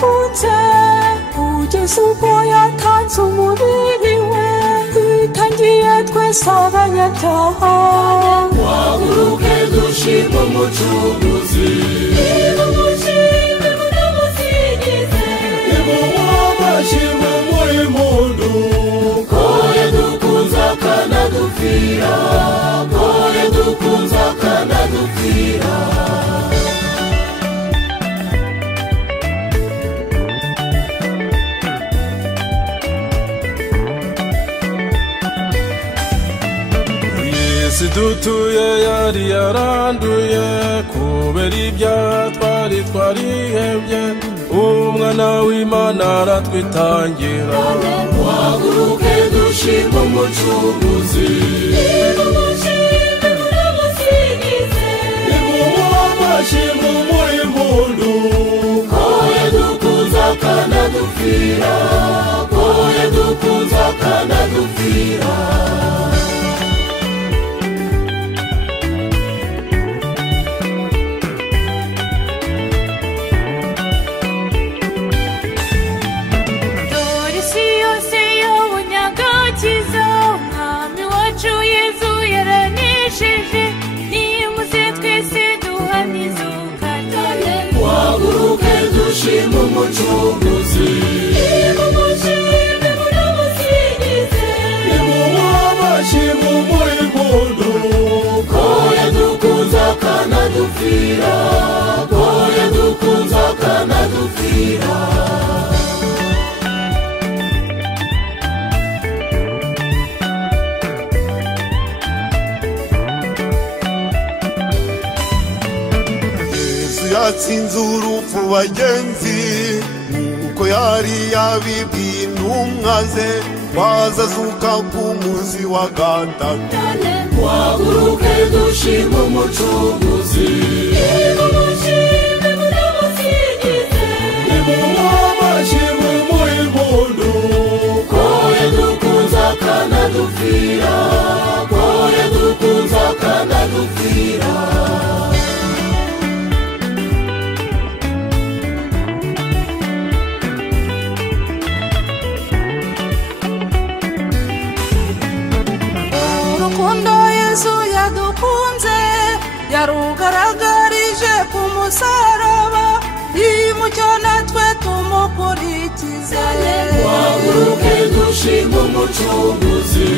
yadukunze kugeza ubwo yatanze umubiri we yitangiye twese abanyabyaha waguruke dushime umucunguzi nimuwamashimwe muri mundu ko yadukunze akanadupfira ko yadukunze akanadupfira dutuye yari yaranduye kubera ibyaha twari twarihebye umwana w'Imana aratwitangira waguruke dushime umucunguzi nimuwamashimwe muri mundu ko yadukunze akanadupfira ko yadukunze akanadupfira dushime umucunguzi nimuwamashimwe muri mundu ko yadukunze akanadupfira ko yadukunze akanadupfira yatsinze urupfu bagenzi nuko yari yabibwiye intumwa ze wazazuka ku munsi wa gatatu waguruke dushime umucunguzi nimuwamashimwe muri mundu ko yadukunze akanadupfira ko yadukunze akanadupfira urukundo Yesu yadukunze yarugaragarije ku musaraba yimucyo natwe tumukurikize waguruke dushime umucunguzi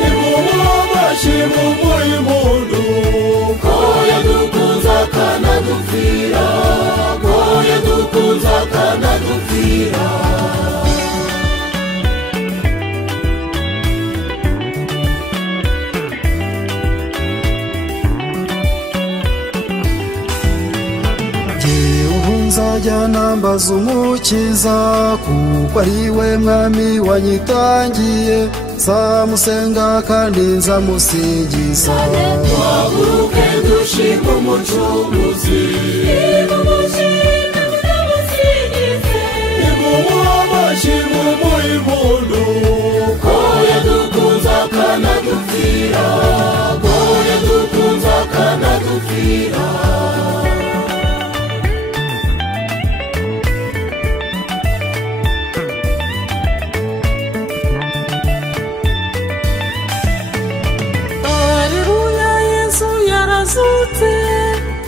nimuwamashimwe muri mundu ko yadukunze akanadupfira ko yadukunze akanadupfira nzajya nambaza umukiza kuko ari we mwami wanyitangiye nzamusenga kandi nzamusingiza waguruke dushime umucunguzi nimuwamashimwe muri mundu ko yadukunze akanadupfira ko yadukunze akanadupfira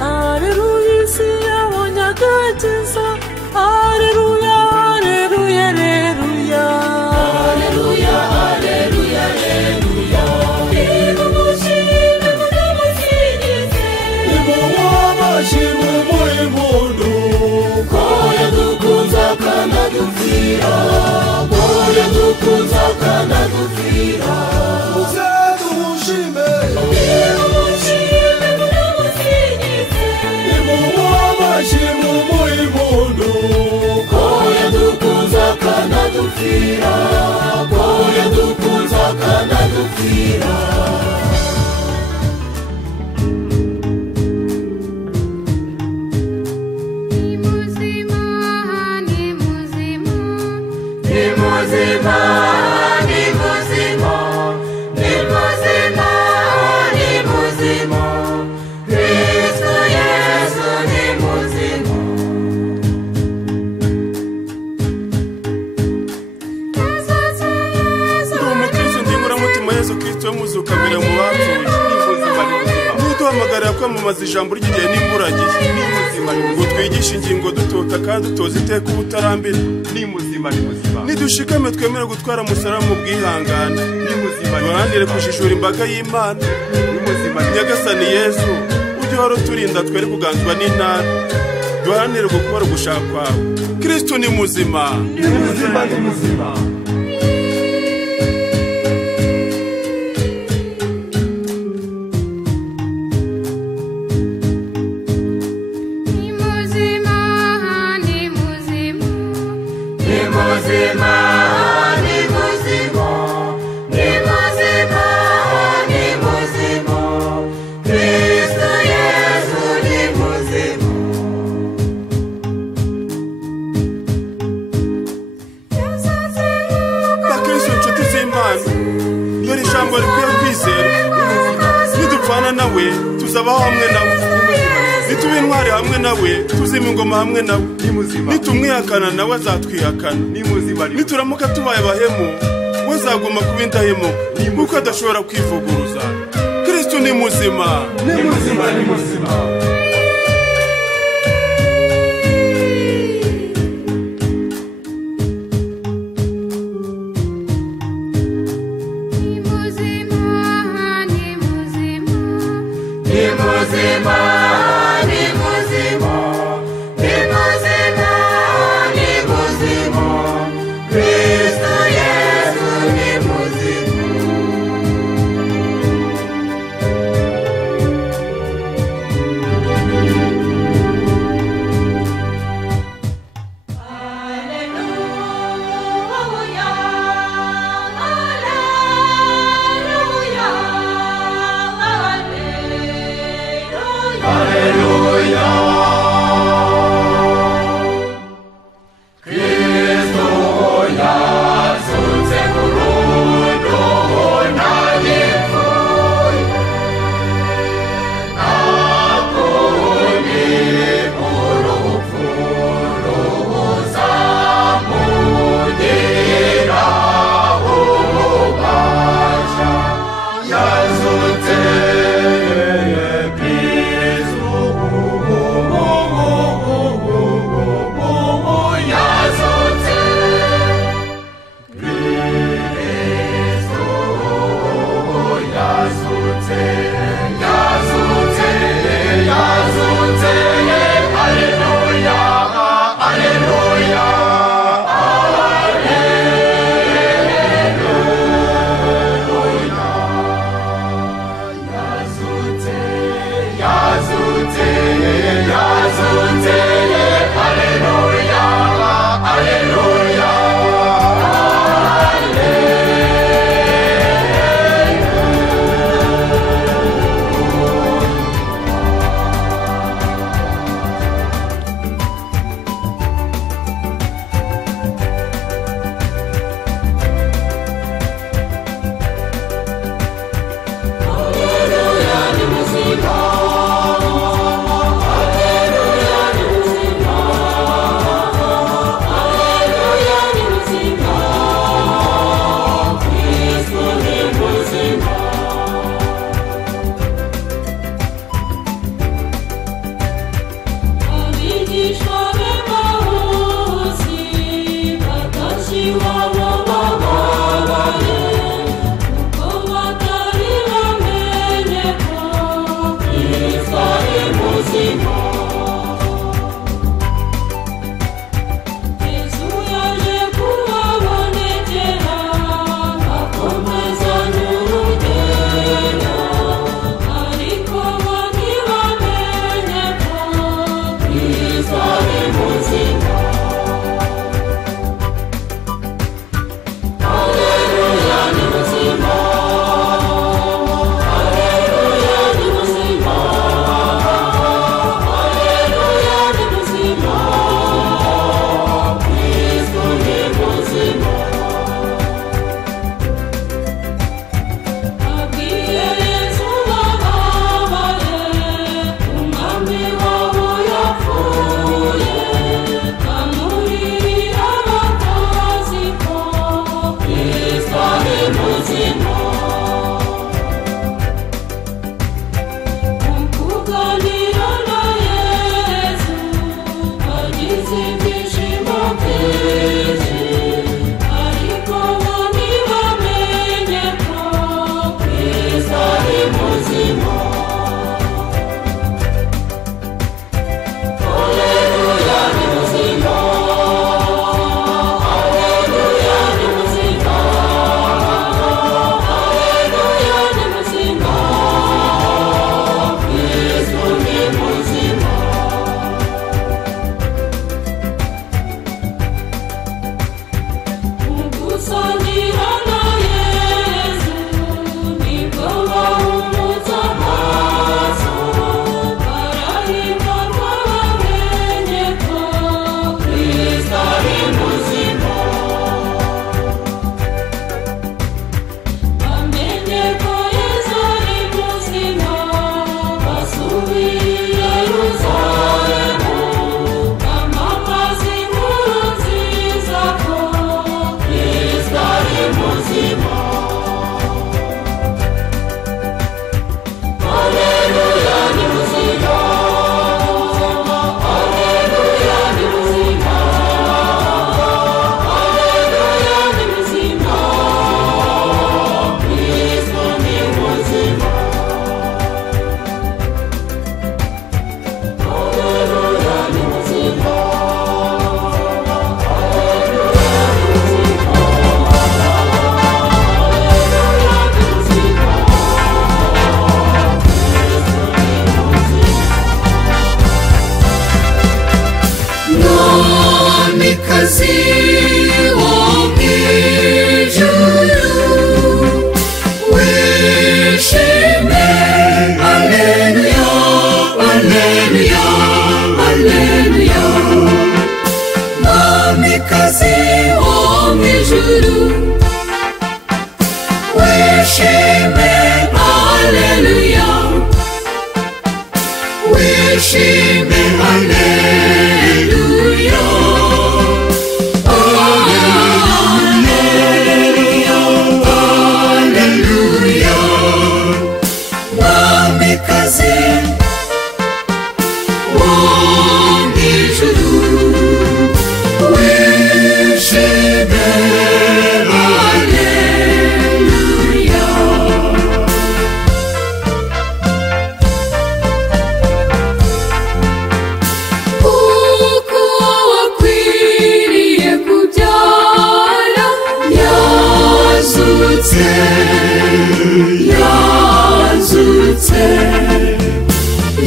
Alleluia, isi yabonye agakiza. Alleluia, alleluia, alleluia. Alleluia, alleluia, alleluia. Nimuwamashimwe munamusingize. Nimuwamashimwe muri mundu ko yadukunze akanadupfira ko yadukunze akanadupfira muzadushime nimuwamashimwe muri mundu ko yadukunze akanadupfira ko yadukunze akanadupfira Kristo Yesu ni muzuka mbere mu bapfuye niduhamagarira kwamamaza ijambo ry'igihe n'imburagihe ngo twigishe ingingo dutota kandi dutoza iteka ubutarambira nidushikame twemere gutwara umusaraba mu bwihangane duharanire kujijura imbaga y'Imana Nyagasani Yesu ujye uhora uturinda twere kuganzwa n'intara duharanire gukora ugushaka kwawe Kristo ni muzima nawe tuzabaho hamwe nawe nitube intwari hamwe nawe tuzima ingoma hamwe nawe nitumwihakana nawe azatwihakana nituramuka tubaye abahemu we azaguma kuba indahemu kuko adashobora kwivuguruza Kristo ni muzima gusangira na Yesu nibwo bahumutse amaso barahimbarwa bamenye ko Kristo ari muzima bamenye ko Yesu ari muzima basubiye i Yerusalemu bamamaza inkuru nziza ko Kristo ari muzima Haleluya ni muzima Haleluya ni muzima Haleluya ni muzima Kristo ni muzima Haleluya ni muzima Mwamikazi wo mw'ijuru wishime Alleluya Alleluya Alleluya Mwamikazi wo mw'ijuru wishime Alleluya wishime Alleluya Alleluya Alleluya Mwamikazi wo mw'ijuru wishime Alleluya kuko wakwiriye kubyara yazutse yazutse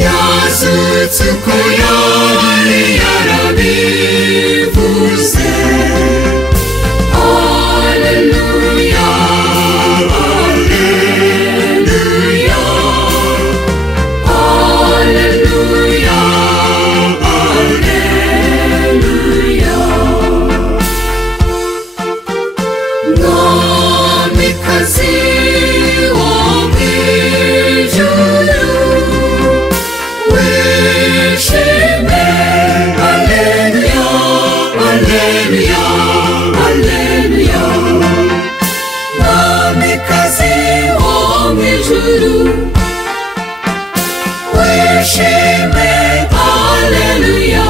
yazutse uko yari yarabivuze Alleluya Alleluya Alleluya Alleluya Mwamikazi wo mw'ijuru wishime Alleluya Alleluya Alleluya Mwamikazi wo mw'ijuru wishime Alleluya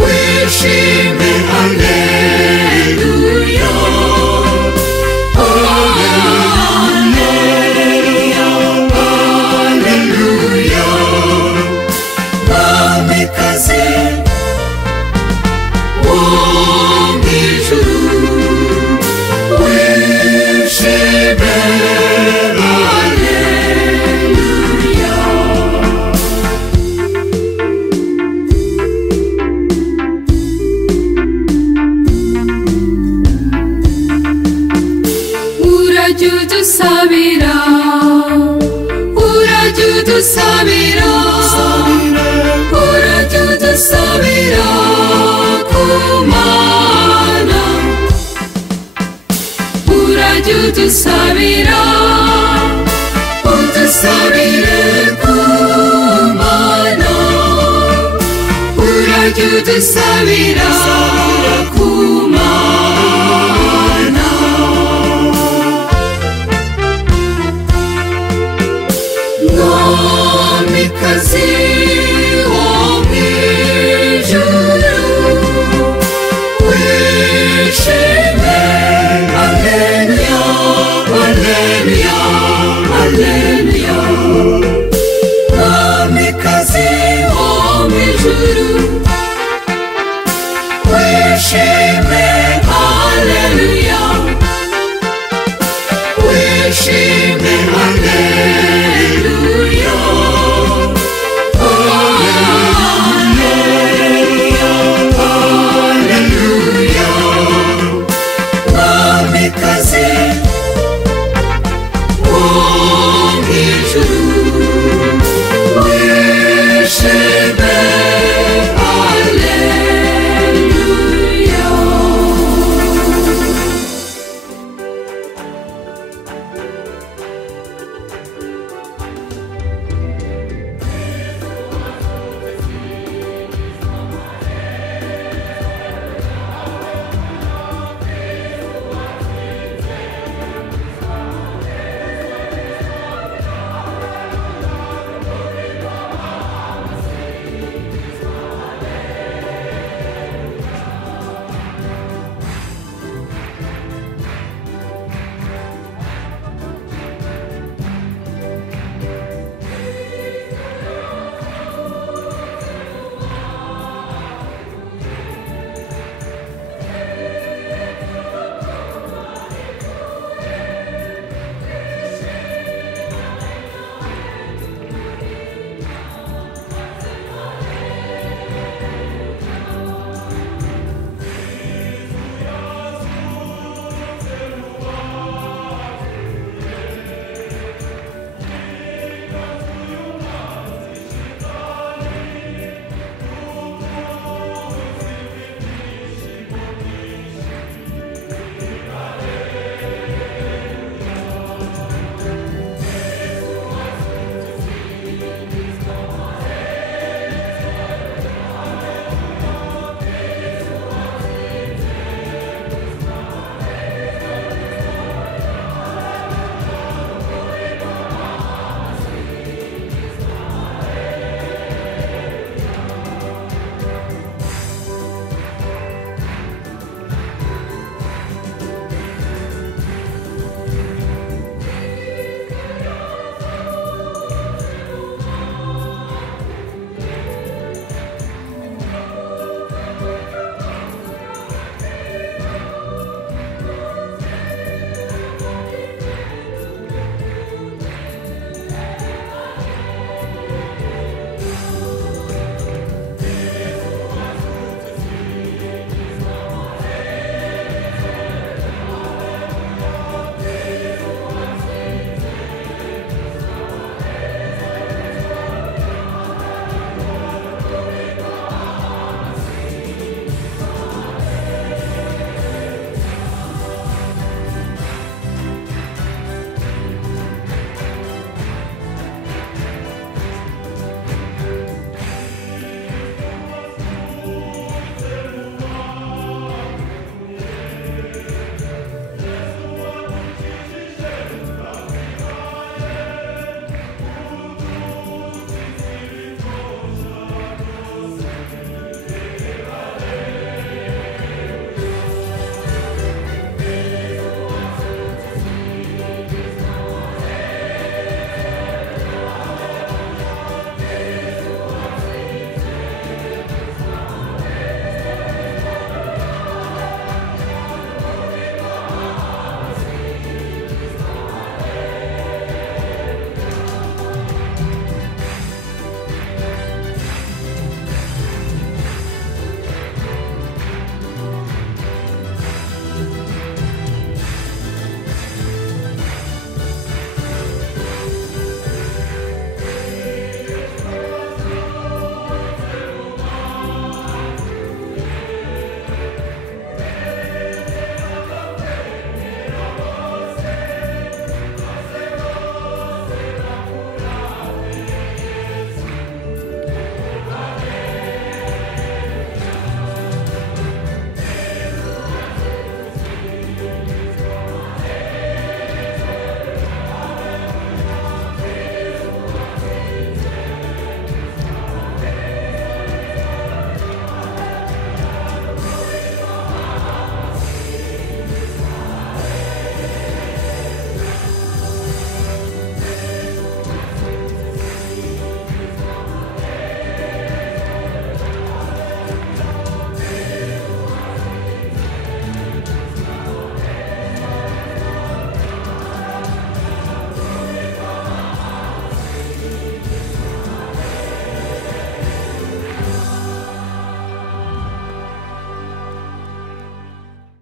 wishime Alleluya Alleluya Alleluya Mwamikazi wo mw'ijuru wishime Alleluya urajya udusabira urajya udusabira urajya udusabira ku Mana urajya udusabira udusabire ku Mana urajya udusabira ku